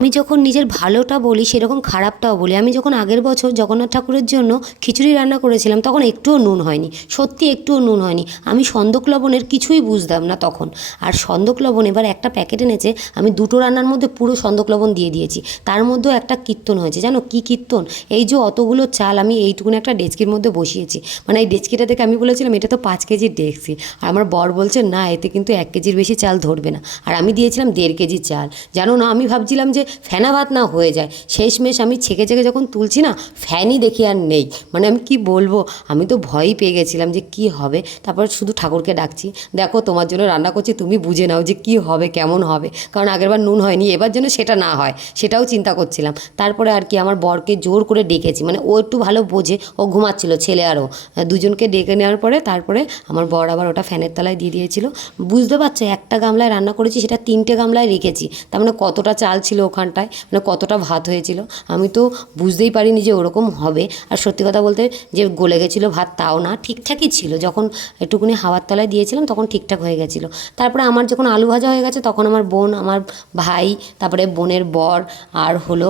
আমি যখন নিজের ভালোটা বলি সেরকম খারাপটাও বলি। আমি যখন আগের বছর জগন্নাথ ঠাকুরের জন্য খিচুড়ি রান্না করেছিলাম তখন একটুও নুন হয়নি, সত্যি একটুও নুন হয়নি। আমি সন্দক লবণের কিছুই বুঝতাম না তখন। আর সন্দক লবণ এবার একটা প্যাকেট এনেছে, আমি দুটো রান্নার মধ্যে পুরো সন্দক লবণ দিয়ে দিয়েছি। তার মধ্যেও একটা কীর্তন হয়েছে, জানো কি কীর্তন? এই যে অতগুলো চাল আমি এইটুকুনি একটা ডেচকির মধ্যে বসিয়েছি, মানে এই ডেচকিটা দেখে আমি বলেছিলাম এটা তো 5 কেজির ডেচকি, আর আমার বর বলছে না এতে কিন্তু 1 কেজির বেশি চাল ধরবে না। আর আমি দিয়েছিলাম 1.5 কেজি চাল, জানো না আমি ভাবছিলাম যে ফেনা ভাত না হয়ে যায়। শেষমেশ আমি ছেঁকে ছেঁকে যখন তুলছি না, ফ্যানই দেখি আর নেই। মানে আমি কি বলবো, আমি তো ভয়ই পেয়ে গেছিলাম যে কি হবে। তারপর শুধু ঠাকুরকে ডাকছি, দেখো তোমার জন্য রান্না করছি, তুমি বুঝে নাও যে কি হবে কেমন হবে, কারণ আগেরবার নুন হয়নি, এবার যেন সেটা না হয় সেটাও চিন্তা করছিলাম। তারপরে আর কি আমার বরকে জোর করে ডেকেছি, মানে ও একটু ভালো বোঝে, ও ঘুমাচ্ছিল, ছেলে আরও দুজনকে ডেকে নেওয়ার পরে তারপরে আমার বর আবার ওটা ফ্যানের তলায় দিয়ে দিয়েছিল। বুঝতে পারছো, একটা গামলায় রান্না করেছি, সেটা 3টে গামলায় রেখেছি, তার মানে কতটা চাল ছিল ওখানটায়, মানে কতটা ভাত হয়েছিল। আমি তো বুঝতেই পারিনি যে ওরকম হবে। আর সত্যি কথা বলতে যে গলে গেছিলো ভাত তাও না, ঠিকঠাকই ছিল। যখন একটুকুনি হাওয়ার তলায় দিয়েছিলাম তখন ঠিকঠাক হয়ে গেছিলো। তারপরে আমার যখন আলু ভাজা হয়ে গেছে তখন আমার বোন, আমার ভাই, তারপরে বোনের বর আর হলো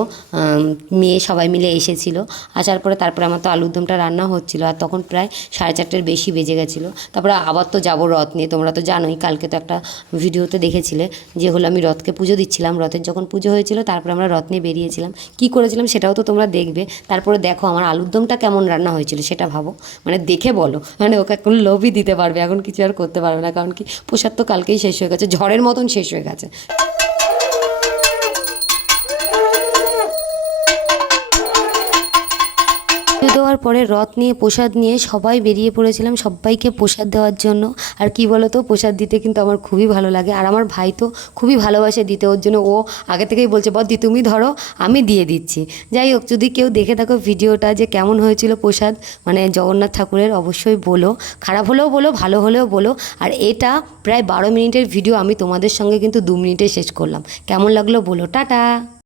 মেয়ে সবাই মিলে এসেছিলো। আসার পরে তারপরে আমার তো আলুর দমটা রান্না হচ্ছিলো, আর তখন প্রায় 4:30-এর বেশি বেজে গেছিলো। তারপরে আবার তো যাবো রথ নিয়ে, তোমরা তো জানোই, কালকে তো একটা ভিডিওতে দেখেছিলে যে হলো আমি রথকে পুজো দিচ্ছিলাম। রথের যখন পুজো হয়েছিল তারপরে আমরা রথ নিয়ে বেরিয়েছিলাম, কী করেছিলাম সেটাও তো তোমরা দেখবে। তারপরে দেখো আমার আলুর দমটা কেমন রান্না হয়েছিল সেটা ভাবো, মানে দেখে বলো। মানে ওকে এখন লোভই দিতে পারবে, এখন কিছু আর করতে পারবে না, কারণ কি প্রসাদ তো কালকেই শেষ হয়ে গেছে, ঝড়ের মতন শেষ হয়ে গেছে। পুজো দেওয়ার পরে রথ নিয়ে প্রসাদ নিয়ে সবাই বেরিয়ে পড়েছিলাম সবাইকে প্রসাদ দেওয়ার জন্য। আর কি বলো তো, প্রসাদ দিতে কিন্তু আমার খুবই ভালো লাগে, আর আমার ভাই তো খুবই ভালোবাসে দিতে, ওর জন্য ও আগে থেকেই বলছে বদ্দি তুমি ধরো আমি দিয়ে দিচ্ছি। যাই হোক, যদি কেউ দেখে থাকো ভিডিওটা যে কেমন হয়েছিল প্রসাদ মানে জগন্নাথ ঠাকুরের, অবশ্যই বলো, খারাপ হলেও বলো ভালো হলেও বলো। আর এটা প্রায় 12 মিনিটের ভিডিও, আমি তোমাদের সঙ্গে কিন্তু 2 মিনিটে শেষ করলাম। কেমন লাগলো বলো, টাটা।